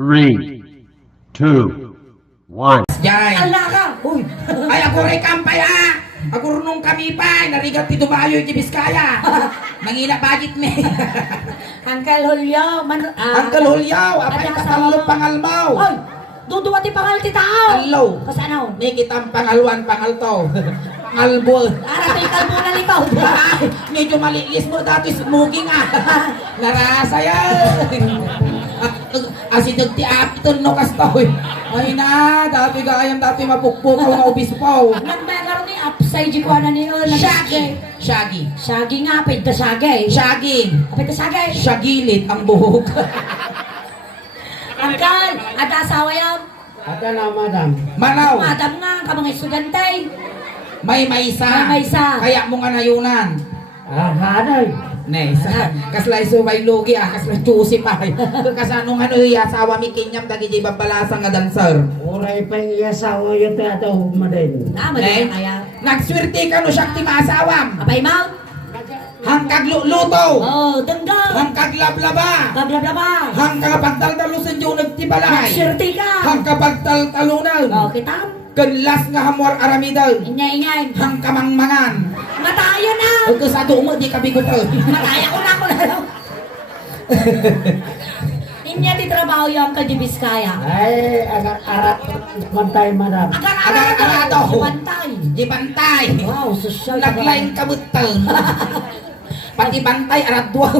3, 2, 1. Jay. Ala ka! Uy! Ay, ako rin kampay Ako nung kami pa, narigat ti Dumayo yung Biskaya. Mangina bagit me. Uncle Julio, Uncle Hulyaw, apay katalong pangalmaw. Oy! Duduwa ti pangal ti tao! Hello. Kasanaw? May kitang pangalwan, pangalto. Pangalbol. Aratay kalbo na likaw! Ay, medyo malilis mo dati smoking Narasa yan. Asinag ti apito no kastoy. Ay na, dati gayam dati mapukpuk ang obispo. Nagmegaro ni upside di ko na niyo. Shaggy. Shaggy. Shaggy nga, apit ka shaggy. Shaggy. Apit ka shaggy. Shagilit ang buhok. Uncle, at asawa yan. Ada na, madam. Manaw. Madam nga, kamang estudyante. May maysa. May maysa. Kaya mo nga nayunan. Hanay. Nes. Kaslay sumay lugi kaslay chusi pa. Kasanong asawa mi kinyam dagi di babalasa nga dancer. Uray pa yung asawa yun tayo madin. Madam kaya. Nagswerte ka no siya ti maasawam. Apay mount. Hangkag luto. Oh, denggal. Hangkag lablaba. Gablaba. Hangkag pagtaltalo sa diyo nagtibalay. Surti ka. Hangkag pagtaltalunan. Oh, kita. Kanlas nga hamor aramidaw. Inyay. Hangkag mangmangan. Matayo na. Ug sa mo di kabigutan. Mataya ko na lang. Inya di trabaho yung kay Biskaya. Ay, arat mantay, madam. Agar-arado. Pantay. Di bantay. Wow, social. Naglain kabutan. Pati bantay aradwa.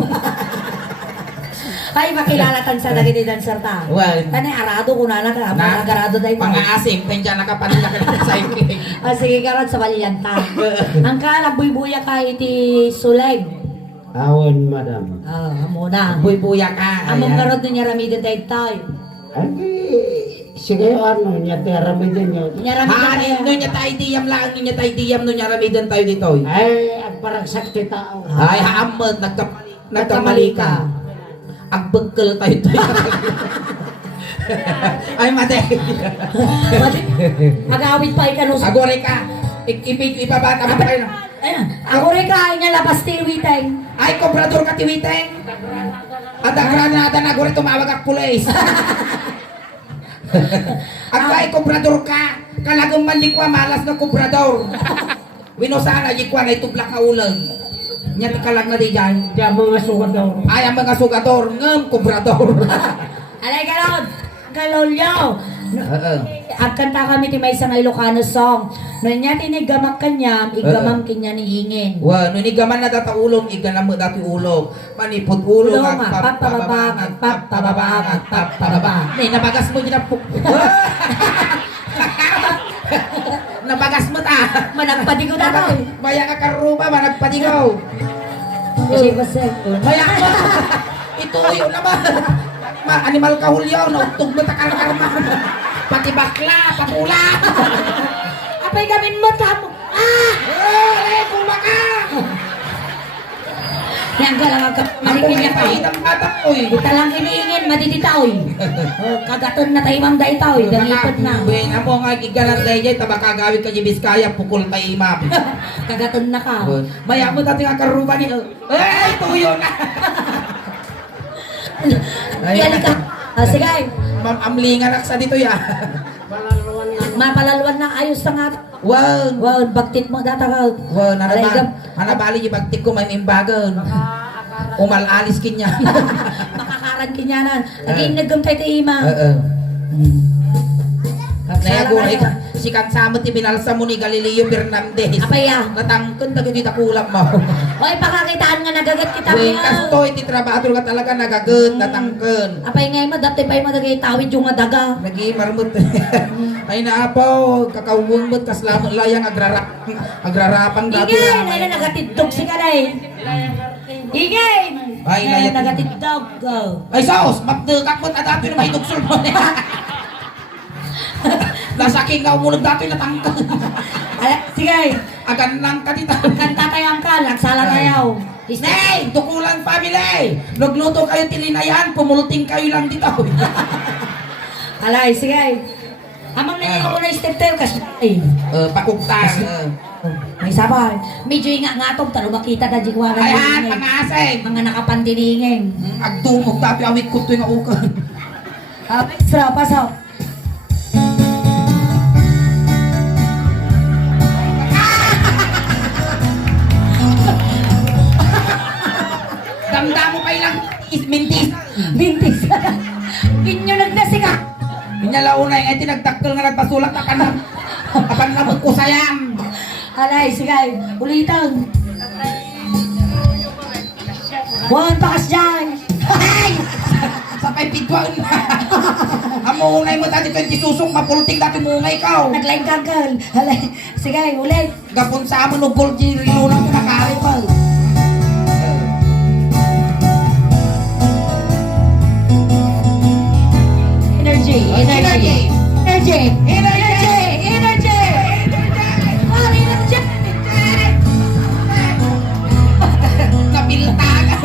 Ay, makilala tan sa dagiti dancer ta. Well, Tanay arado ko na ka. Agarado dahil pang-aasim, tensya nakapanila ka ng cycling. sige karon sa balian ta. Ang kalagbuy-buya ka iti suleg. Awon, madam. Muna. Buy-buya ka. Among ayan. karot niya ramide dahil tayo. Ay, sige ano, niya teramidin yun. Niya ramide tayo. No niya tayo diyam lang, niya tayo diyam, no niya ramidan tayo dito. Ay, ang parang sakti tao. Ay, haamot, nagkamali ka. Agbagkal tayo tayo. Ay, mate. Mag-awit pa ikanus. Agore ka. Ipabata mo kayo. Ako rin kain niya labas tiwiteng. Ay, komprador ka tiwiteng. At agrana natin agore tumawag ang pulis. At ay, komprador ka. Kalagang malikwa, malas na komprador. Winosana, yikwa na itublak ka ulang. Nyat kalag na di dyan. Diyan mga sugat daw. Ay, ang mga sugador, ngam, komprador. Alay kalod. Kalolyo. Oo. At kanta kami ti may isang Ilocano song. No niya tinigamak kanyam, igamam kinya ni ingin. Wa, nunigaman na data ulong, igana mo dati ulong. Manipot ulong, agpapababa, agpapababa. Nay, nabagas mo ginapuk. Nabagas mo ta. Managpadigo na to. Maya ka karuba, managpadigaw. Kasi basta. Maya ka. Ito yun naman. Animal ka hulyaw, naugtog mo takarkarma. Pati bakla, papula. Apay gamin mo tamo. Ay, kumaka. Yan ka lang Ako marikin nga pa. pahitang atak ko eh. Kita lang iniingin, madiditaoy. Kagaton na tayo mang daitaoy, dangipot na. Ben, amo nga gigalang dahil dyan, taba kagawin ka di Biskaya, pukul tayo imap. Kagaton na ka. Maya mo dati nga karuba ni... Ay, tuyo na! Yan ka. Sige, Ma'am Amlingan sa dito ya. mapalalwan na ayos na nga. Wow! Wow, baktit mo data ka. Wow, Alayam. hanabali yung bagtik ko may mimbagan. Umalalis kinya. Makakaran kinyanan. Naging nagam tayo ima. Oo. Kaya Sala gulay tayo. ka. Si Kansamot ibinalsa mo ni Galileo Fernandez. Apaya. Natangkon na kita kulang mo. Oy, pakakitaan nga nagagat kita Wait, niya. kasto iti trabaho ka talaga nagagat, natangkon. Apay ngay mo, dati pa'y madagay tawid yung nga daga. Nagi marmot. Ay naapaw, kakawong mo't kaslamot layang agrarapang dati. Igay, na nagatidog si kanay. Igay! Ay, layat. Nagatidog. Ay saos, magdagak mo't adato na may dugsol mo. Nasaking ka umunod dati natangkon. Sige, Agan lang ka dito. kanta tayo ang ka, nagsala tayo. Nay, tukulan family. Nagluto kayo tilinayan, pumuluting kayo lang dito. Alay, sige. Amang nangyay ko na step tayo kasi. Pakuktan. May sabay. Medyo nga-ngatog, talo makita na jikwaran. Ayan, pangasay. Mga nakapandiningin. Agdumog dati awit ko ito yung aukan. Maestro, pasok. Damdam mo pa ilang mintis. Bintis. Inyo nagnasik ka. Inyalaunay nga tinagtakkel nga nagpasulat apan na magkusayam. Alay, sige, ulitan. Buwan pakas dyan. Ay! Sa pipidwan. Amungay mo dati kay tisusok mapulting dati mungay ka. Naglain kagal. Alay, sige, ulit. Gapon sa amon og gold rilo lang ko nakari pa. Energy, energy. Energy, energy, energy. Oh, energy. Nabiltagan.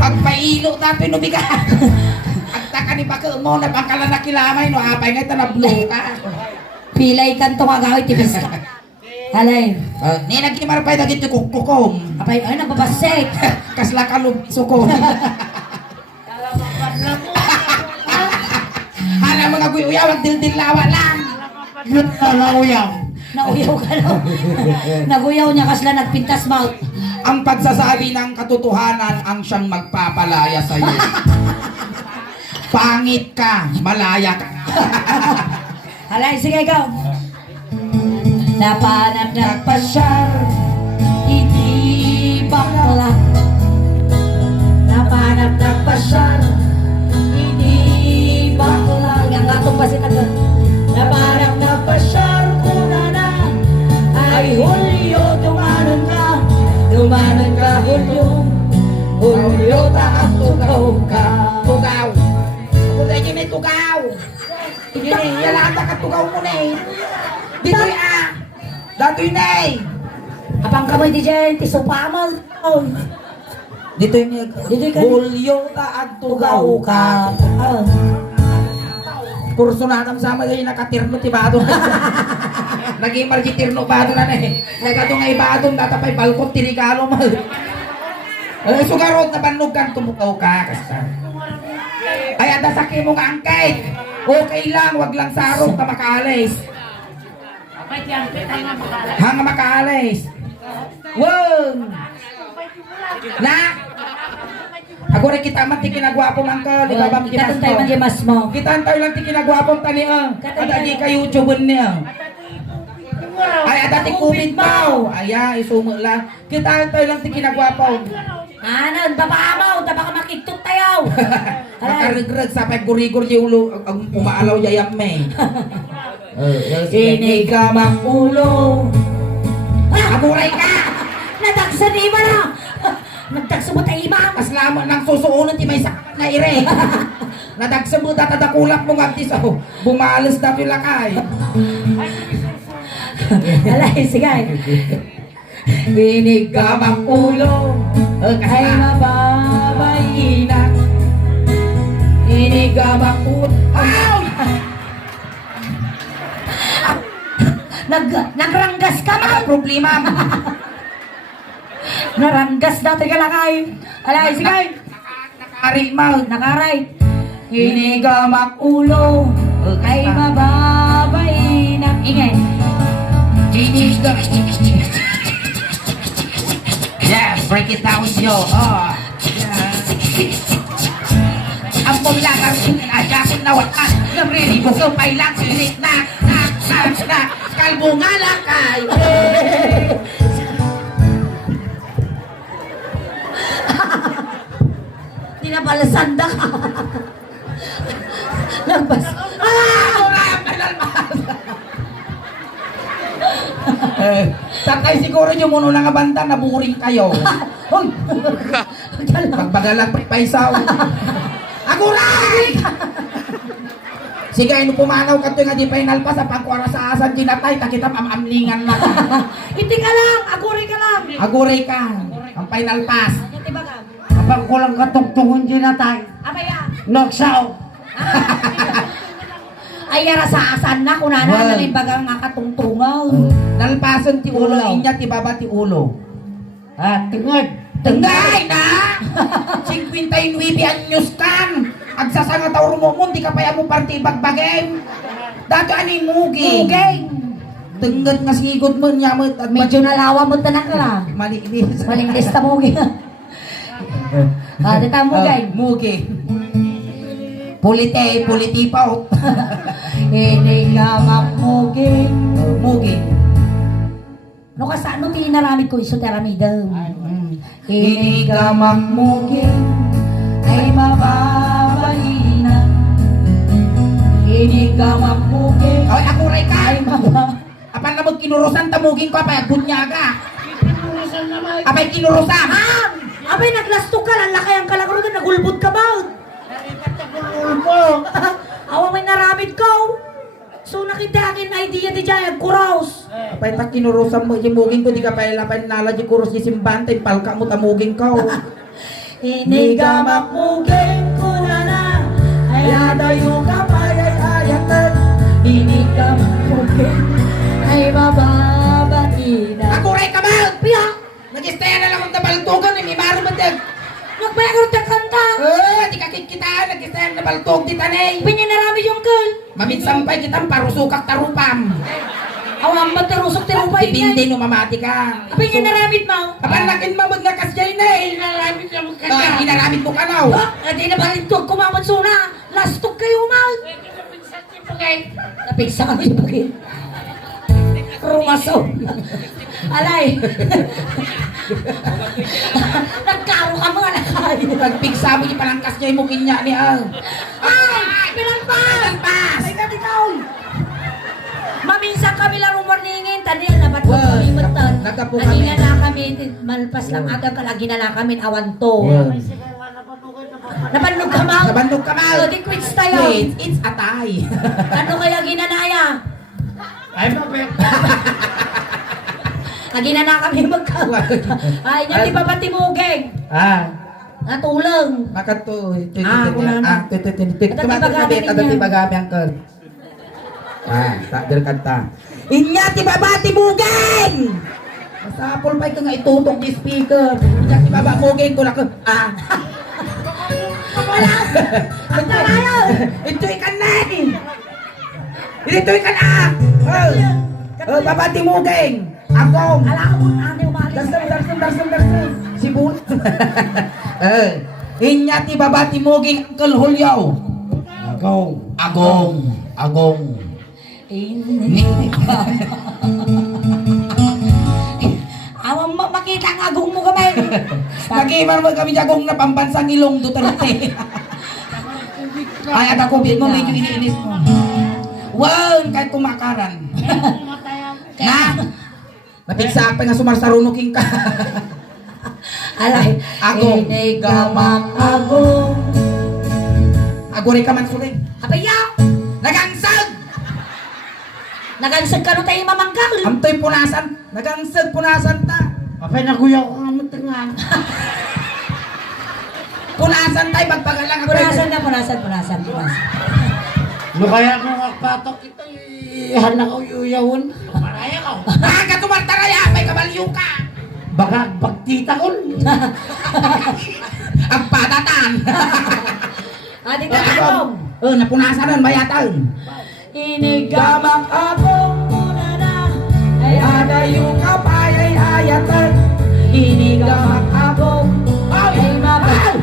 Pagpailo dati no biga. Agtaka ni baka mo na bangkala na kilamay no apay nga tanablo ka. Pilay kanto kagawit tibis ka. Alay. Ni nagkimar pa dagiti kukukom. Apay, ay, nababasik. Kasla kalub suko. Ana mga guyaw wag dil lawa lang. Yun na lauyaw. Nauyaw ka no. Naguyaw niya kasla nagpintas mouth. Ang pagsasabi ng katotohanan ang siyang magpapalaya sa iyo. Pangit ka, malaya ka. Alay, sige, ikaw. Napanap nagpasyal, hindi bakla. Napanap nagpasyal, hindi bakla. Ang atong pa sinaga. Napanap nagpasyal, kuna na. Ay, Hulyo, tumanon ka. Tumanon ka, Hulyo. Hulyo, taang tugaw ka. Tugaw. Ako na yun may tugaw. Yun eh, yalata ka tugaw mo na eh. Dito Datoy na eh. Apang kamay di dyan, tisupamal. Dito yung Dito'y ka- Hulyo taag tugaw ka. Ah. Kurso na kami sama yung nakatirno tibado. Naging margitirno bado na eh. Nagato nga ibado datapay balkon tinigalo mo. Sugarot na banog kan tumukaw ka. Ay ada sakit mo nga angkay. Okay lang, wag lang sarong ka makaalis. Hanga makaalis. Wow! Na! Ako rin kita man ti kinagwapo man ka, di ba bang Ikatong tayo magimas mo. Kita tayo lang ti kinagwapo tani ang. Ada di ka YouTube niya. Ay ada ti COVID mo. Aya isumo lang. Kita tayo lang ti kinagwapo. Anon, babaamaw, taba ka makiktok tayo. Nakaregreg sa pagkurigor di ulo ang umaalaw yayam me. Ini ka makulo. Aburay ka! Nadagsan ni Ima na. Nagdagsan mo tayo Ima. Mas lamang nang susuunan ti may sakit na ire. Nadagsan mo tatadakulap mo nga ti sa bumalas na ti lakay. Alay, sige. Binig ka makulo. Ay mababay na. Binig ka makulo. Ay! Nagranggas ka man. Problema. Naranggas dati ka lakay. Alay, sige. Nakari mo. Nakaray. Binig ka makulo. Ay mababay na. Ingay. Yeah, break it down yo. Oh. Ang paglagang sinadyasin na wakas. Namrini mo sa pailang sinik na. Kalbo nga lakay. Tinabalasanda ka. Nagbas. Takay siguro yung muno nga banda naburing kayo. Hoy! Pagbagalang paisaw. Aguray! Sige, ano pumanaw ka to nga di final pa sa pagkwara sa asan ginatay, takita mamamlingan na. Hindi ka lang! Aguri ka lang! Aguray ka. Ang final pass. Ito ba ka? Kapag kulang katugtungon din na tayo. Abaya! Noksaw. Ay, yara sa asan na kung Well. nalimbagang nga katungtungaw. Nalpason ti ulo, Ulo. inya ti baba ti ulo. At tingod. Tengay na! 59 anyos kan! agsasanga tawro mo, di ka pa mo party bagbagem. Dato ani mugi. Mugeng. Tenggat nga sigod mo niya mo at Medyo nalawa mo tanak ka. mali di. Maling lista mugeng. Dita mugeng. Mugi. Puliti pa. Ini gamak mugeng. Mugi. No kasano tinaramid ko iso teramidem. Ini gamak mugeng ay mababainan. Ini gamak mugeng Ay ako ray ka. ay mababainan. Apan na magkinurusan tamugin ko apay agbun niya ka. Apay kinurusan. Ma'am! Abay, naglasto ka. Ang laki ang kalakro doon. Nagulbot ka ba? Awa may naramid ko. So nakita akin idea di dyan. Kuraus. Apay ta kinurusan mo yung mugin ko di ka pa ilapay nala di kurus di simbante palka mo tamugin ko. Inigamak mugeng ko na na. Ay adayo ka pa ay ayatan. Inigamak mugeng ay mababainan. Ako ray ka ba? Piya! Nag-istaya na lang ang tabaltugan ni Mimaro Matag. Nagbayagro ta kanta. Di ka kikitaan, nag-istaya na baltog di tanay. Pinyanarami yung kal. Mamit-sampay kitang parusukak tarupam. Awang matarusok tirupay niya. Ibindi no mamati ka. Abay niya naramid mo. Apan nakin mamag na kasyay na eh. Inaramit mo ka na. Hindi na balintog kumamot suna. Lastog kayo mal. Napigsa kami bagay. Rumaso. Alay. Nagkaro ka mga nakay. Nagpigsa mo yung palangkas niya mo kinya ni Ang. Ay! Pinagpas! Ay katitaw. Maminsan kami lang warningin. Taniya nabat ko Wow. kalimutan. Nagkapo Lagi kami. na lang kami. Malpas lang aga ka. Lagi na lang kami awanto. Nabannog ka mal. Nabandog ka mal. So, di quits tayo. Wait, it's a tie. Ano kaya ginanaya? Ay, mabet. Ginana kami magka... Ay, niya di ba pati mugeng? Natulong. Makato. Kunana. Tumatagabit. Agatibagami ang kal. Takdir kanta. Inya ti babati bugeng! Masapol pa ka nga itutok di speaker. Inya ti baba bugeng ko lang. Wala! Ang tayo! Ito ikan na eh! Ito ikan na! Babati bugeng! Agong! Ala ko mong ane umalis. Darsam! Sibut! Inya ti babati bugeng Uncle Julio! Agong! Ini. Awang makita ang agong mo kamay. Mag-iwan mo kami jagong na pambansang ilong Duterte. Ay, ada COVID mo, medyo iniinis mo. Wow, kahit kumakaran. Na! Napigsa pa nga sumarsarunuking ka. Alay. Agong. Ini gamak agong. Agore ka man sulit. Apaya! Nagangsag! Nagansag ka rin tayo mamangkal. Amtoy punasan. Nagangsag punasan ta. Apay na kuya ko nga matangan. Punasan tayo, pagpagalang ako. Punasan. No kaya kung patok kita, ihan na ko yuyawon. Maraya ka. Katumartaraya, may kabalyo ka. Baka pagtita ko. Ang patatan. Adi ka agong. Napunasan nun, bayatan. Inigamak agong muna na. Ay Adayo ka pa ay ayatan. inigamak agong. Ay mabal.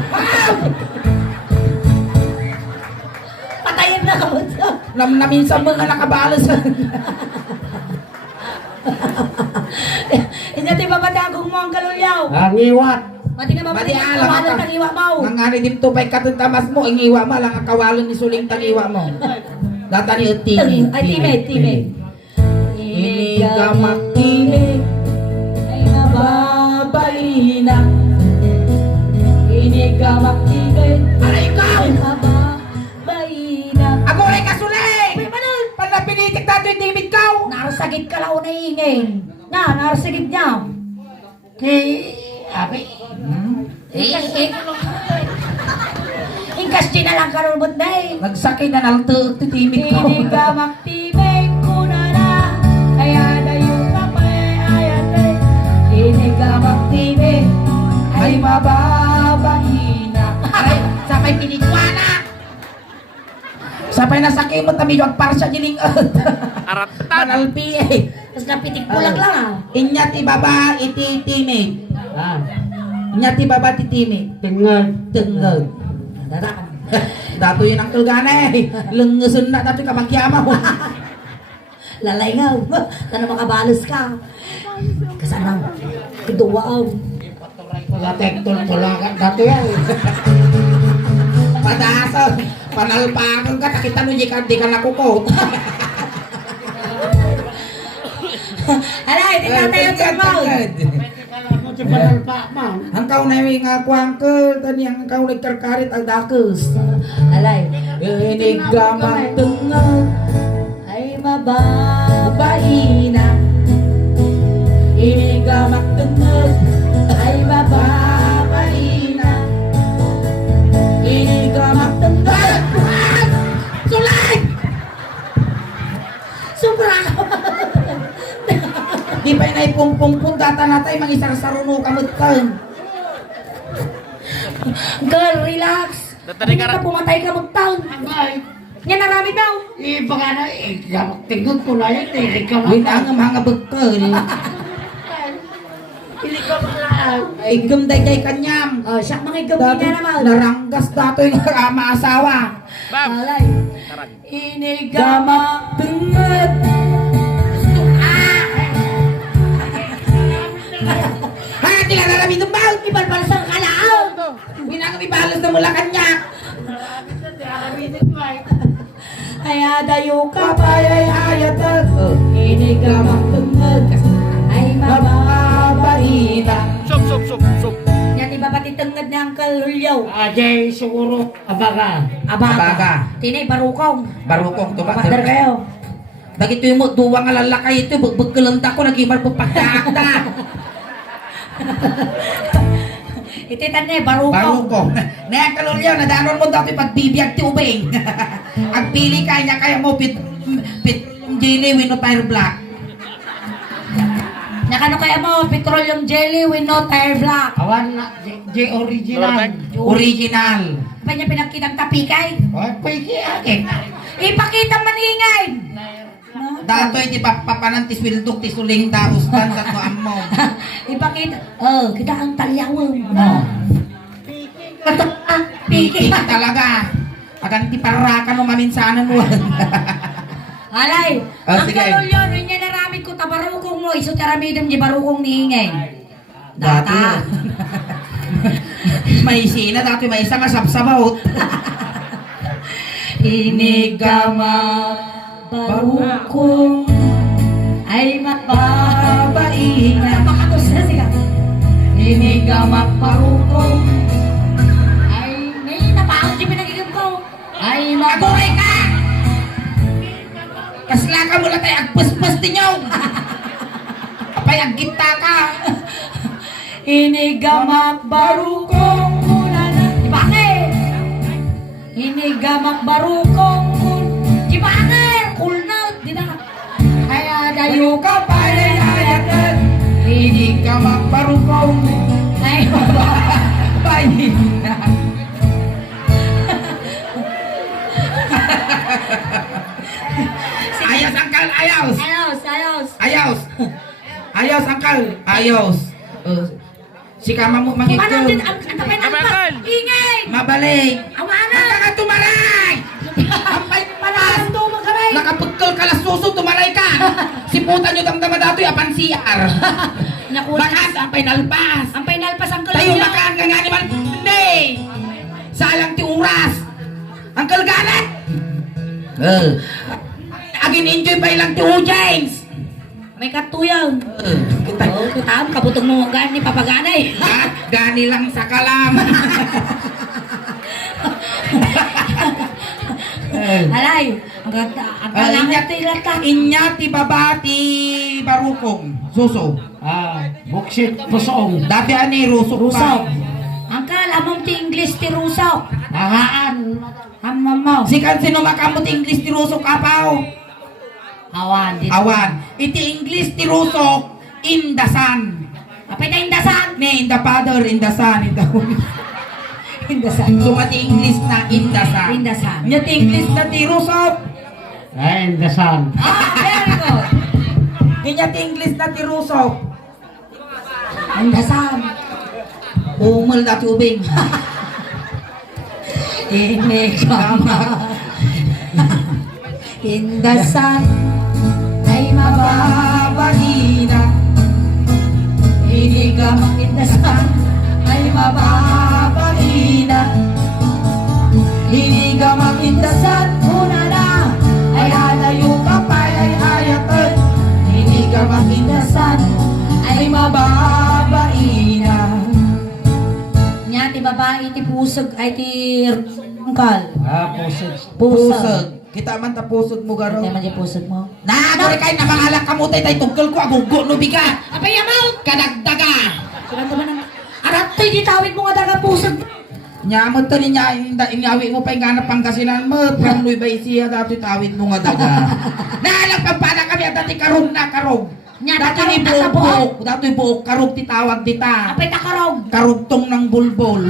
Patayin na ka mo. Naminsan mga nakabalas. Inyati ba batagong mo ang kalulyaw? Nangiwat. Mati na Mati mabalik ang alam kawalan ka. ng iwa mo. Ngangari dito pa'y katuntamas mo, ingiwa mo lang ang kawalan ni Suling tangiwa mo. Data ni Timid. Ay, timid. Inigamak timid. Ay nababalina. Inigamak timid. Aray ikaw! Ay nababalina. Ako rin kasuling! Ay, manal! Panapinitik natin yung timid ka! Narasagit ka lang na ingin. Narasagit niya. Abi. Ingkas din na lang karulbot na eh. Nagsakay na naltag ti timid ka. Inigamak timid ko na na. Kaya dayo ka pa ayatay. Inigamak timid. Ay mababahina. Ay, sabay pinikwana! Apay nasakimot na medyo agparsya gining Aratan. manalpi eh. Tapos napitik pulag lang ah. Inya ti baba iti timig. Ah, Inya ti baba ti timig. tinggal. Tengag. Dadakan. Dato yun ang tulgana eh. Lengesun na dato kamagyama mo. Lalaygaw. Sana makabalos ka. Kasanang. Keduaan. Wala tektol tulakan dati yan. Padasan. Panalpakan ka. Takita nun di ka nakukot. Alay, di natin yung tumaw. Ano si Panalpa, ma'am? Ang kau na yung nga kwangkel. Tani ang kau nagkarkarit ang dakes. Alay. Ini gamang tengah. Ay mababain na. Ini gamang tengah. Ay mababain na. Ini gamang tengah. Sulay! Sobra ka. Di pa inay pungpungpung data natay mangisar saruno kamutkan. Girl, relax. Datari Hindi ka ka pumatay ka magtaon. Abay, Yan narami daw. iba ka na eh. Tingog ko na yan, tilig ka Wait ma'am. ang mga bekal. Tilig ka ma'am. Ay gumday kanyam. Oh, siya mga gabi Dati na naman. naranggas dato yung maasawa. Bam. Alay. Tarag. Inigama. Tengah. Ha, tila na namin ng bawal. Ibalbalsang kalaaw. Winang ibalos na mula kanya. Ay adayo ka. Kapayay ayatan. Inigamang tungod. Ay mababaina. Sup, sup, sup, sup. Yan iba pati tungod ng kalulyaw. Ajay, siguro, abaga. Abaga. Tinay barukong. Barukong to ba? Papadar kayo. Bagito yung mo, duwa nga lalakay ito, bagbagkalanta ko, nag-imal po pagkaakta. Ititan na barukong. Barukong. Naya kalulyo, nadanon mo dati pagbibiyag ti ubeng. Ang pili ka niya, kaya mo petroleum jelly with no tire black. Nakano kaya mo, petroleum jelly with no tire black. Awan na, J original. Lortek. Original. Pa niya pinagkitang tapikay. Ay, pwede akin. Ipakita maningay. Dato hindi papanantis wildok ti suling daos tan sa to ammo. Ipakita. Oh, kita ang talyawang. Oh. Piki. Piki talaga. Agan ti parakan mo maminsanan mo. Alay, Oh, ang sige. kalulyo, rin niya naramid ko tabarukong mo, iso taramidam di barukong niingay. Dati. Data. May sina dati may isa nga sapsabot. Inigama barukong ay mababaina. Napakatos na siya. Inigama barukong ay may napaon di pinagiging ko. Ay Agoy ka! Kasla ka mula tayo agpus-pus ninyo. Apay agkita ka. Inigamak barukong muna na Ibangay! Inigamak barukong muna Ibangay! Cool note! Di na? Kaya dayo ka palayayatan Hindi ka magparukong. Ay, Bayi. Ayos, angkal, ayos. ayos, ayos! Ayos. Ayos, angkal. Ayos. Si kama mo Paano mangikil. din ang tapay ng Kabakal! Ingay! Mabalik. Awanan! Nakakatumaray. Ampay palas. Paano magkaray? Nakapagkal ka las suso, tumaray ka. Siputan nyo damdama dato apan CR. Bakas, ampay nalpas. Ang painalpas ang Tayo kalulyo! makaan nga nga ni Malpande. Salang ti oras. Ang kalgalat. Agin enjoy pa ilang ti James. May katuyaw! Oh, kutam, kabutong mo gani papaganay! Gani lang sa kalam. Alay! Ang ganda! Ang kalangat tilata! Inya ti baba ti barukong. Suso. Buksit, pusong. Dati ani rusok Rusok! pa. Ang kalamong ti English ti rusok! Ahaan. Ang mo! Sikan sino makamot English ti rusok apaw. Awan! Dito! Awan. Iti English ti rusok in the sun. Apay na indasan! Ne, in the Father, in the Son, in the Holy. Indasan. Sumati English na indasan. Indasan. Nya ti English na ti rusop. And the sun. Ah, very good. Nya ti English na ti rusop. Indasan. Umul na tubig. Inigama. Indasan ay Mababahina. Inigama. Indasan ay mababahina. Inigama. Indasan una na ay halayo ka pa ay hayatan. Inigama. Indasan ay mababahina. Nya ti babae ti pusog ay ti angkal. Ah, pusod. Pusag. Kita man ta pusag mo garo. Hindi man di pusog mo. Na, kore kay na mga kamutay tay tungkol ko agugo no biga. Apay amaw! Kadagdaga. Sila to man ang... Aratoy, di tawid mo nga daga pusog. Nyamot to niya inyawi mo pa yung ganap Pangasinan mo. From Nueva Ecija dati tawid mo nga daga. Nalagpagpana kami at dati karong na karong. Nya, Dati ni takarog na buok. Dati buok karong titawag dita. Apay takarog. Karugtong ng bulbol.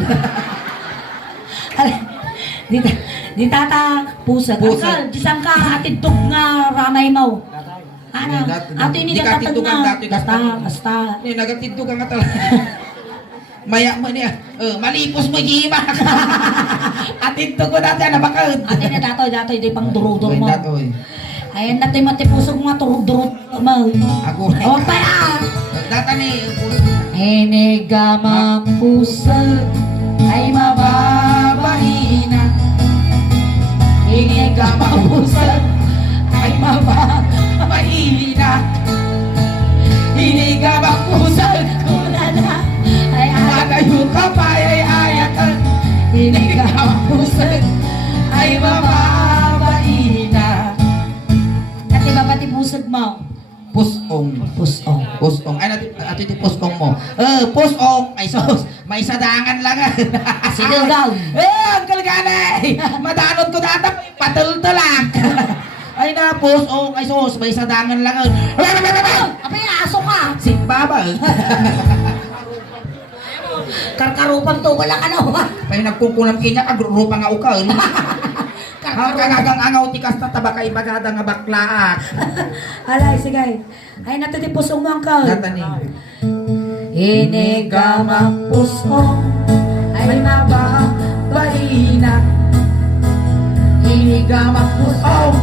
Di tata pusog. Pusog. Angkal, di saan ka atid tug nga ramay mo. Ano? Ato ini Di ka datatag titugan na. dati. Basta. Ni nagatidto ka nga talaga. Maya mo niya. Malipos mo gima. Atidto ko dati na bakad. Ate na datoy, di pang durudor mo. Datoy. Ayan natin matipusog mga turudurod mo. Ako. Huwag pa yan. Data ni Inigamang pusog ay mababahina. Inigamang pusog ay mababahina. Inigamang pusog kuna na ay Halayo ka pa ay ayatan. Inigamang pusog ay mababahina. Ate babati pusog mo. Pusong. Pusong. Pusong. Ay, ato iti pusong mo. Pusong. Ay, sos. May sadangan lang. Sinugaw. Ang kalganay. Madanot ko data. Patultulak. Ay na, pusong. Ay, sos. May sadangan lang. Apay, aso ka. Simba ba? Karkarupang to, walang ano. May nagkukulam kinya. Agrupa nga uka. Ang kagagang angaw ti kasta tabaka ibagada nga baklaak. Alay, sige. Ay, natuti pusong mo ang kao. Data ni. Inigamang pusong ay mababahina. Inigamang pusong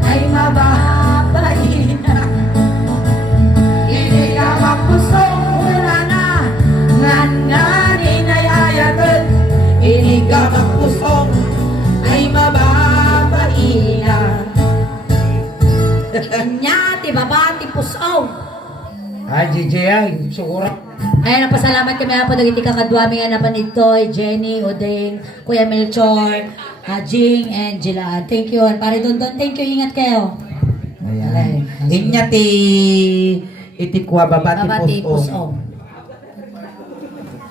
ay mababahina. Inigamang pusong una na ngan-nganin ay hayatan. Inigamang pusong ay mababahina. Nya, ti baba, ti pusong. Ah, GJ, siguro. Ay, napasalamat kami po dagiti kakadwami nga napan itoy, Jenny, Oding, Kuya Melchor, Jing, and Jilaan. Thank you. Pare Don, thank you. Ingat kayo. Ayan. Inya ti itikwa babati Babati pusong. pusong.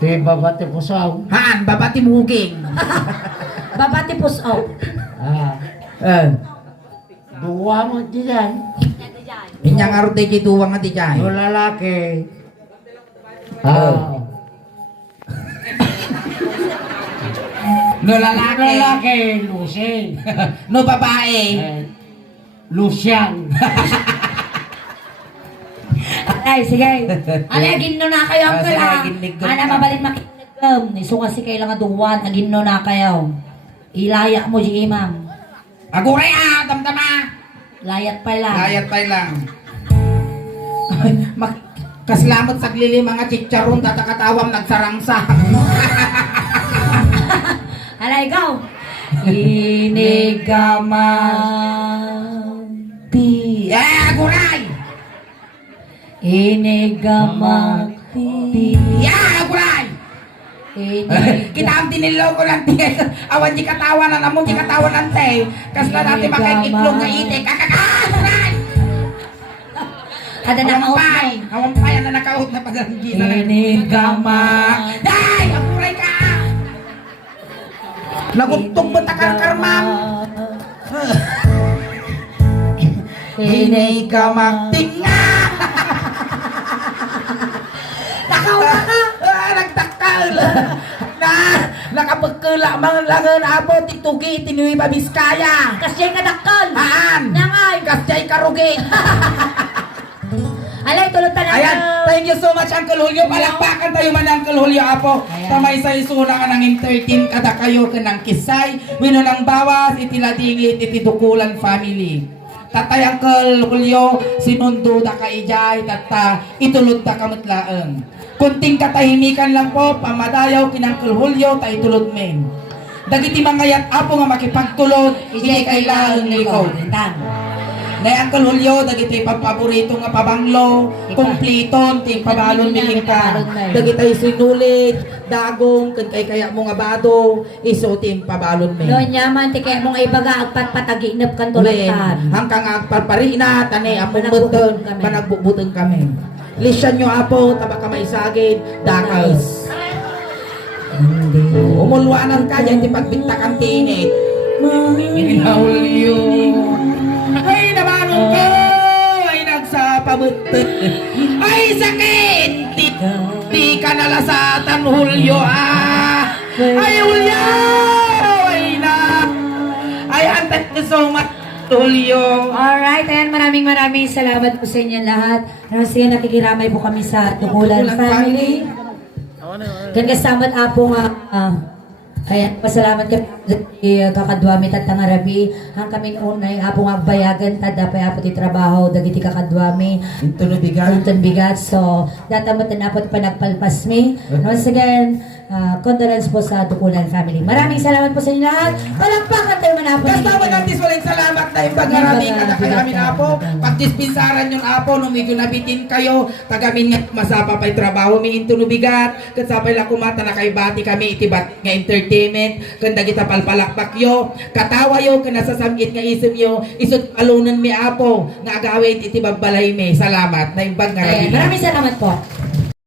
Di babati pusong. Haan, babati muging. Babati pusong. Ah, duwa mo diyan. Inya nga rin kituwa nga di jay. Yung lalaki. Oh. No lalaki. Lalaki, Lucy. No babae. Lucian. Ay, sige. Alagin no na kayo, Ah, uncle, sige, ha? ginlig- Ana, mabalik makinig. Niso kasi kayo lang aduwan. Agin no na kayo. Ilaya mo, di imam. Agure damdama. Layat pa lang. Layat pa lang. Kaslamot sa glili mga chicharon tatakatawam nagsarangsa. Alay, go! Inigamati. Aguray! Inigamati. Aguray! Kita ang tinilaw ko lang tiyan. Awan di katawan na namong di katawan ng te. Kasla natin makakiklong nga ite. Kakakaguray! Ada na maot mo. Hawampay na nakaut na paganggi na lang. Inigama. Day! Aguray ka! Nagugtong mo takarkarmam. Inigamaktinga! Nakaw na ka! Nagtakal! Nakapagka langan apo titugi tinuwi pa Biskaya. Kasya'y kadakkel. Haan. Nangay. Kasyay karugi. Alay, tulutan na. Ayan, thank you so much Uncle Julio. Palakpakan tayo man Uncle Julio apo. Ayan. Tamay sa isuna ka ng entertain kada kayo ka ng kisay. Wino ng bawas, itiladingit, itidukulan family. Tatay Uncle Julio, sinundo da ka ijay, tata itulod da kamutlaeng. Kunting katahimikan lang po, pamadayaw kin Uncle Julio, ta itulod men. Dagiti mangayat apo nga makipagtulod, hindi kailangan ni ikaw. Na Uncle Julio, dagiti paborito nga pabanglo, kumpleton, ting pabalon miling ka. Dagiti sinulit, dagong, kan kaya mo nga bado, iso ting pabalon mi. Doon yaman, ti kaya mong ibaga agpat-pataginap kan tulutan. Hangkang agparparina, tani, among Managbubutong butong, kami. managbubutong kami. Lisyan nyo apo, taba ka may sagid, dakals. Umulwanan ka, yan di pagbintak ang tinit. Julio. Ay, namanong ko! Ay, nagsapabutot. Ay, sakit! Di ka nalasatan, Julio, ah! Ay, Julio! Ay, na! Ay, thank you so much, Julio. Alright, ayan, maraming salamat po sa inyo lahat. Sige, nakikiramay po kami sa Tukulan Family. Kan kasamat apo nga, kaya pasalamat kami kakadwami at tangarabi. Hang kami unay apo nga bayagan tada pa apo ti trabaho dagiti kakadwami. Ito na bigat. Tunton bigat. So, datamatan apo ti panagpalpas mi. Once again, condolence po sa Tukulan Family. Maraming salamat po sa inyo lahat. Palakpakan tayo man apo. Kasama natin walang salamat na yung pag-arami kada kagamin apo. Pagdispensaran yung apo, nung medyo nabitin kayo, tagamin nga masapa pa'y trabaho, may into nubigat, kasapay lang kumata na kay bati kami, itibat nga entertainment, kanda kita palpalakpak yo, katawa yo, kanasasamit nga isim yo, isot alunan mi apo, nga agawin itibagbalay mi. Salamat na yung pag-arami. Maraming salamat po.